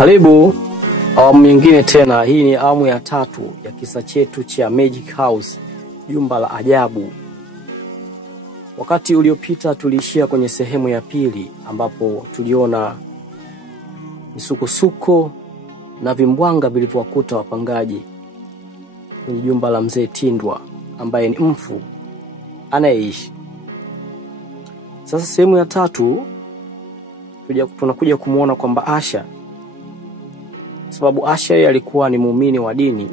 Karibu awamu nyingine tena. Hii ni awamu ya 3 ya kisa chetu cha Magic House, jumba la ajabu. Wakati uliopita tuliishia kwenye sehemu ya pili ambapo tuliona misukosuko na vimbwanga vilivyowakuta wapangaji kwenye jumba la mzee Tindwa ambaye ni mfu anayeishi. Sasa sehemu ya 3 tunakuja kumuona kwamba Asha, sababu Asha yeye alikuwa ni muumini wa dini,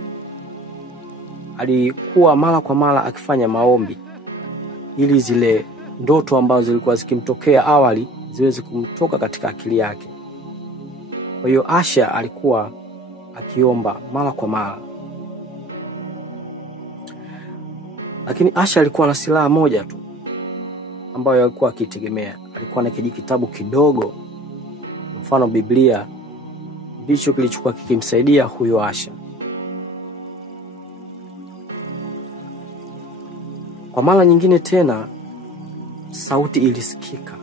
alikuwa mara kwa mara akifanya maombi ili zile ndoto ambazo zilikuwa zikimtokea awali ziweze kumtoka katika akili yake. Kwa hiyo Asha alikuwa akiomba mara kwa mara. Lakini Asha alikuwa na silaha moja tu ambayo alikuwa akitegemea. Alikuwa na kijitabu kidogo, mfano Biblia, ndicho kilichokuwa kikimsaidia huyo Asha. Kwa mara nyingine tena sauti ilisikika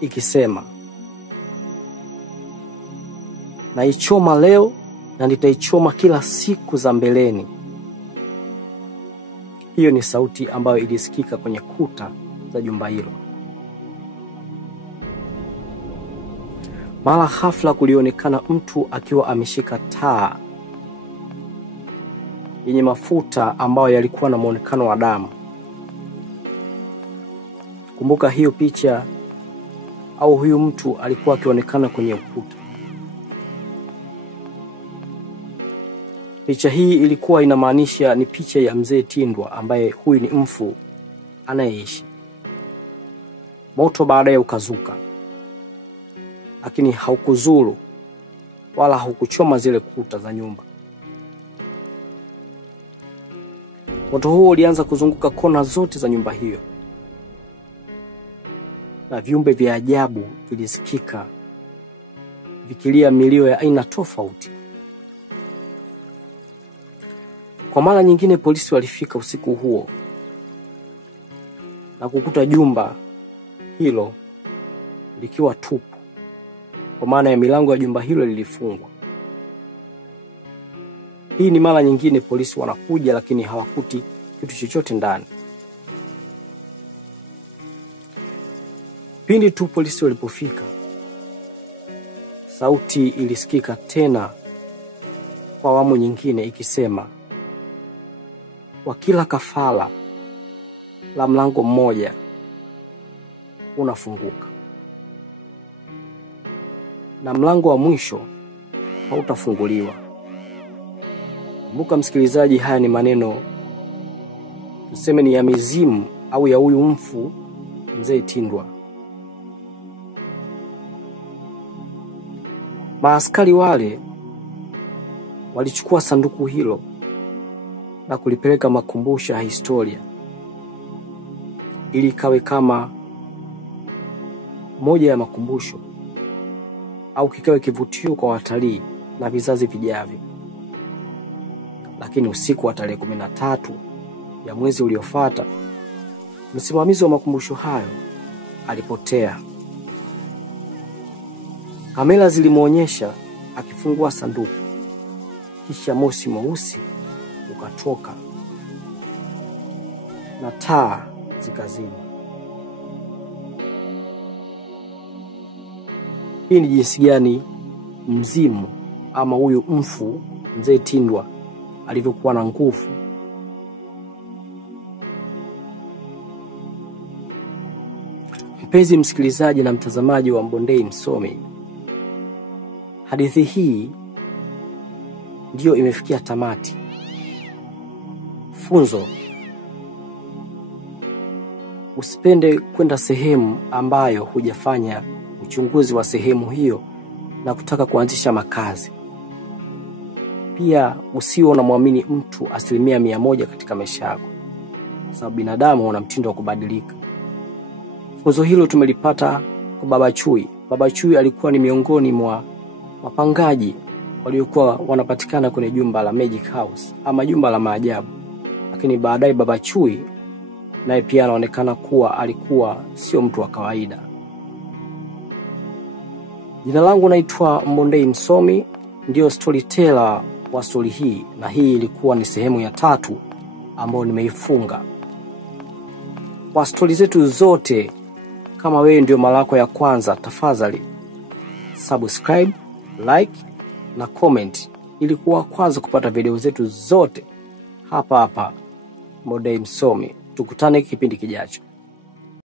ikisema, naichoma leo na nitaichoma kila siku za mbeleni. Hiyo ni sauti ambayo ilisikika kwenye kuta za jumba hilo. Mara ghafla kulionekana mtu akiwa ameshika taa yenye mafuta ambayo yalikuwa na muonekano wa damu. Kumbuka hiyo picha au huyu mtu alikuwa akionekana kwenye ukuta. Picha hii ilikuwa inamaanisha ni picha ya mzee Tindwa ambaye huyu ni mfu anayeishi. Moto baadaye ukazuka, lakini haukuzuru wala haukuchoma zile kuta za nyumba. Moto huo ulianza kuzunguka kona zote za nyumba hiyo, na viumbe vya ajabu vilisikika vikilia milio ya aina tofauti. Kwa mara nyingine polisi walifika usiku huo na kukuta jumba hilo likiwa tupu, kwa maana ya milango ya jumba hilo lilifungwa. Hii ni mara nyingine polisi wanakuja lakini hawakuti kitu chochote ndani. Pindi tu polisi walipofika, sauti ilisikika tena kwa awamu nyingine ikisema, kwa kila kafala la mlango mmoja unafunguka, na mlango wa mwisho hautafunguliwa. Kumbuka msikilizaji, haya ni maneno tuseme ni ya mizimu au ya huyu mfu mzee Tindwa. Maaskari wale walichukua sanduku hilo na kulipeleka makumbusho ya historia ili kawe kama moja ya makumbusho au kikawe kivutio kwa watalii na vizazi vijavyo. Lakini usiku wa tarehe 13 ya mwezi uliofuata, msimamizi wa makumbusho hayo alipotea. Kamera zilimuonyesha akifungua sanduku, kisha moshi mweusi ukatoka na taa zikazima. Hii ni jinsi gani mzimu ama huyu mfu mzee Tindwa alivyokuwa na nguvu. Mpenzi msikilizaji na mtazamaji wa Mbondei Msomi, hadithi hii ndio imefikia tamati. Funzo: usipende kwenda sehemu ambayo hujafanya uchunguzi wa sehemu hiyo na kutaka kuanzisha makazi. Pia usiwe unamwamini mtu 100% katika maisha yako, sababu binadamu wana mtindo wa kubadilika. Funzo hilo tumelipata kwa Baba Chui. Baba Chui alikuwa ni miongoni mwa wapangaji waliokuwa wanapatikana kwenye jumba la Magic House ama jumba la maajabu. Lakini baadaye Baba Chui naye pia anaonekana kuwa alikuwa sio mtu wa kawaida. Jina langu naitwa Mondei Msomi, ndio storyteller wa story hii, na hii ilikuwa ni sehemu ya 3 ambayo nimeifunga. Kwa story zetu zote, kama wewe ndio mara yako ya kwanza, tafadhali subscribe, like na comment ili kuwa kwanza kupata video zetu zote hapa Mondei Msomi. Tukutane kipindi kijacho.